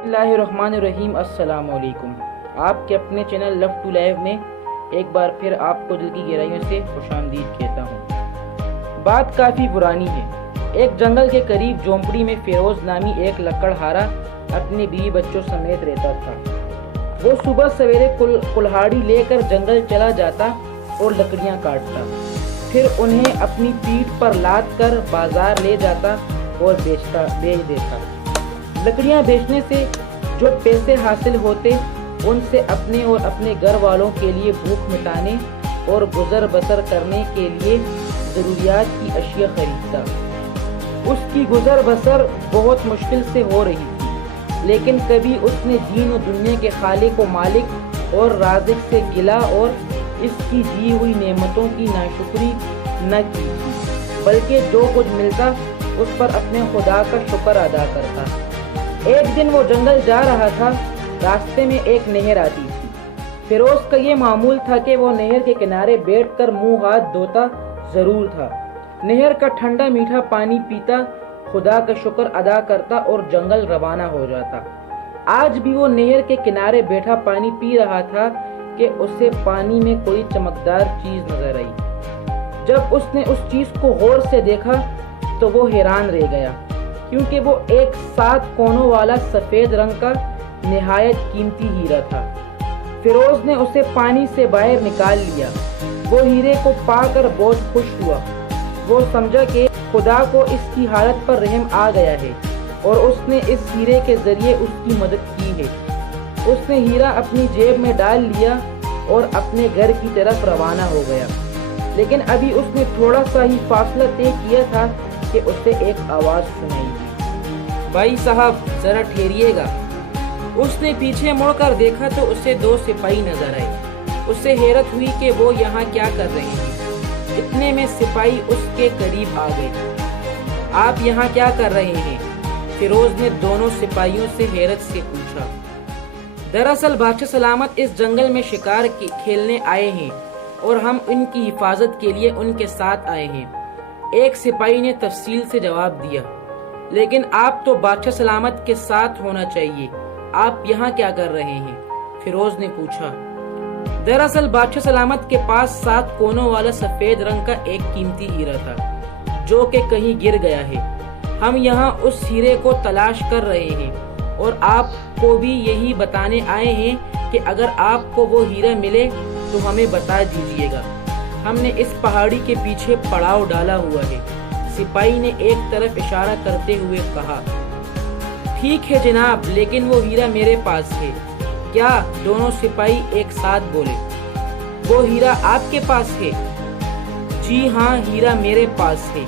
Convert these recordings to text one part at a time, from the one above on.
بسم اللہ الرحمن الرحیم۔ السلام علیکم۔ آپ کے اپنے چینل لو ٹو لائف میں ایک بار پھر آپ کو دل کی گہرائیوں سے خوش آمدید کہتا ہوں۔ بات کافی پرانی ہے۔ ایک جنگل کے قریب جھونپڑی میں فیروز نامی ایک لکڑہارا اپنی بیوی بچوں سمیت رہتا تھا۔ وہ صبح سویرے کلہاڑی لے کر جنگل چلا جاتا اور لکڑیاں کاٹتا، پھر انہیں اپنی پیٹھ پر لاد کر بازار لے جاتا اور بیچ دیتا۔ لکڑیاں بیچنے سے جو پیسے حاصل ہوتے ان سے اپنے اور اپنے گھر والوں کے لیے بھوک مٹانے اور گزر بسر کرنے کے لیے ضروریات کی اشیاء خریدتا۔ اس کی گزر بسر بہت مشکل سے ہو رہی تھی، لیکن کبھی اس نے دین و دنیا کے خالق و مالک اور رازق سے گلہ اور اس کی دی ہوئی نعمتوں کی ناشکری نہ کی تھی، بلکہ جو کچھ ملتا اس پر اپنے خدا کا شکر ادا کرتا۔ ایک دن وہ جنگل جا رہا تھا، راستے میں ایک نہر آتی تھی۔ فیروز کا یہ معمول تھا کہ وہ نہر کے کنارے بیٹھ کر منہ ہاتھ دھوتا ضرور تھا، نہر کا ٹھنڈا میٹھا پانی پیتا، خدا کا شکر ادا کرتا اور جنگل روانہ ہو جاتا۔ آج بھی وہ نہر کے کنارے بیٹھا پانی پی رہا تھا کہ اسے پانی میں کوئی چمکدار چیز نظر آئی۔ جب اس نے اس چیز کو غور سے دیکھا تو وہ حیران رہ گیا، کیونکہ وہ ایک 7 کونوں والا سفید رنگ کا نہایت قیمتی ہیرا تھا۔ فیروز نے اسے پانی سے باہر نکال لیا۔ وہ ہیرے کو پا کر بہت خوش ہوا۔ وہ سمجھا کہ خدا کو اس کی حالت پر رحم آ گیا ہے اور اس نے اس ہیرے کے ذریعے اس کی مدد کی ہے۔ اس نے ہیرا اپنی جیب میں ڈال لیا اور اپنے گھر کی طرف روانہ ہو گیا، لیکن ابھی اس نے تھوڑا سا ہی فاصلہ طے کیا تھا کہ اسے ایک آواز سنائی دی، بھائی صاحب ذرا ٹھہریے گا۔ اس نے پیچھے مڑ کر دیکھا تو اسے 2 سپاہی نظر آئے۔ اسے حیرت ہوئی کہ وہ یہاں کیا کر رہے ہیں۔ اتنے میں سپاہی اس کے قریب آ گئے۔ آپ یہاں کیا کر رہے ہیں؟ فیروز نے دونوں سپاہیوں سے حیرت سے پوچھا۔ دراصل بادشاہ سلامت اس جنگل میں شکار کھیلنے آئے ہیں اور ہم ان کی حفاظت کے لیے ان کے ساتھ آئے ہیں، ایک سپاہی نے تفصیل سے جواب دیا۔ لیکن آپ تو بادشاہ سلامت کے ساتھ ہونا چاہیے، آپ یہاں کیا کر رہے ہیں؟ فیروز نے پوچھا۔ دراصل بادشاہ سلامت کے پاس 7 کونوں والا سفید رنگ کا ایک قیمتی ہیرا تھا جو کہ کہیں گر گیا ہے۔ ہم یہاں اس ہیرے کو تلاش کر رہے ہیں اور آپ کو بھی یہی بتانے آئے ہیں کہ اگر آپ کو وہ ہیرا ملے تو ہمیں بتا دیجیے گا۔ ہم نے اس پہاڑی کے پیچھے پڑاؤ ڈالا ہوا ہے، سپاہی نے ایک طرف اشارہ کرتے ہوئے کہا۔ ٹھیک ہے جناب، لیکن وہ ہیرا میرے پاس ہے۔ کیا؟ دونوں سپاہی ایک ساتھ بولے۔ وہ ہیرا آپ کے پاس ہے؟ جی ہاں، ہیرا میرے پاس ہے،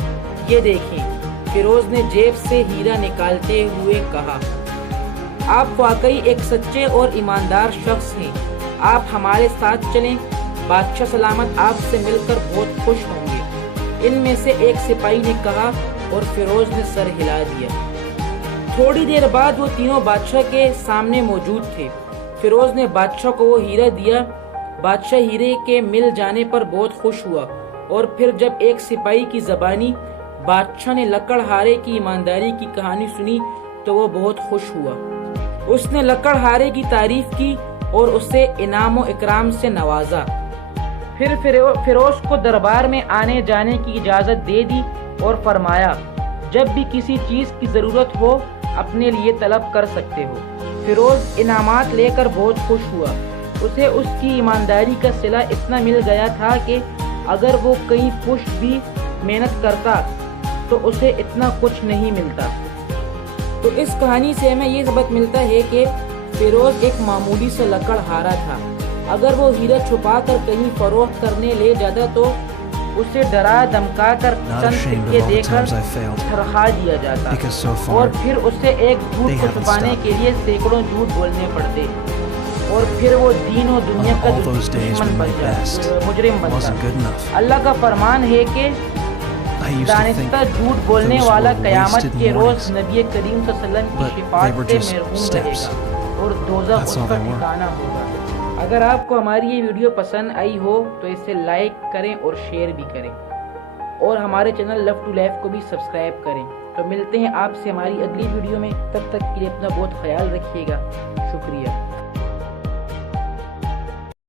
یہ دیکھیں، فیروز نے جیب سے ہیرا نکالتے ہوئے کہا۔ آپ واقعی ایک سچے اور ایماندار شخص ہیں، آپ ہمارے ساتھ چلیں، بادشاہ سلامت آپ سے مل کر بہت خوش ہوں گے، ان میں سے ایک سپاہی نے کہا اور فیروز نے سر ہلا دیا۔ تھوڑی دیر بعد وہ تینوں بادشاہ کے سامنے موجود تھے۔ فیروز نے بادشاہ کو وہ ہیرا دیا۔ بادشاہ ہیرے کے مل جانے پر بہت خوش ہوا اور پھر جب ایک سپاہی کی زبانی بادشاہ نے لکڑہارے کی ایمانداری کی کہانی سنی تو وہ بہت خوش ہوا۔ اس نے لکڑہارے کی تعریف کی اور اسے انعام و اکرام سے نوازا۔ پھر فیروز کو دربار میں آنے جانے کی اجازت دے دی اور فرمایا، جب بھی کسی چیز کی ضرورت ہو اپنے لیے طلب کر سکتے ہو۔ فیروز انعامات لے کر بہت خوش ہوا۔ اسے اس کی ایمانداری کا صلہ اتنا مل گیا تھا کہ اگر وہ کہیں پشت بھی محنت کرتا تو اسے اتنا کچھ نہیں ملتا۔ تو اس کہانی سے ہمیں یہ سبق ملتا ہے کہ فیروز ایک معمولی سے لکڑہارا تھا۔ اگر وہ ہیرا چھپا کر کہیں فروخت کرنے لے جاتا تو اسے ڈرا دھمکا کر چند سکے دے کر تھرخا دیا جاتا اور پھر اسے ایک جھوٹ کو چھپانے کے لیے سینکڑوں جھوٹ بولنے پڑتے اور پھر وہ دین و دنیا کا دشمن بن جاتا، مجرم بن جاتا۔ اللہ کا فرمان ہے کہ دانستہ جھوٹ بولنے والا قیامت کے روز نبی کریم صلی اللہ علیہ وسلم کی شفاعت سے محروم رہے گا اور دوزخ اس کا ٹھکانہ ہوگا۔ اگر آپ کو ہماری یہ ویڈیو پسند آئی ہو تو اسے لائک کریں اور شیئر بھی کریں اور ہمارے چینل لو ٹو لائف کو بھی سبسکرائب کریں۔ تو ملتے ہیں آپ سے ہماری اگلی ویڈیو میں، تب تک کے لیے اپنا بہت خیال رکھیے گا، شکریہ۔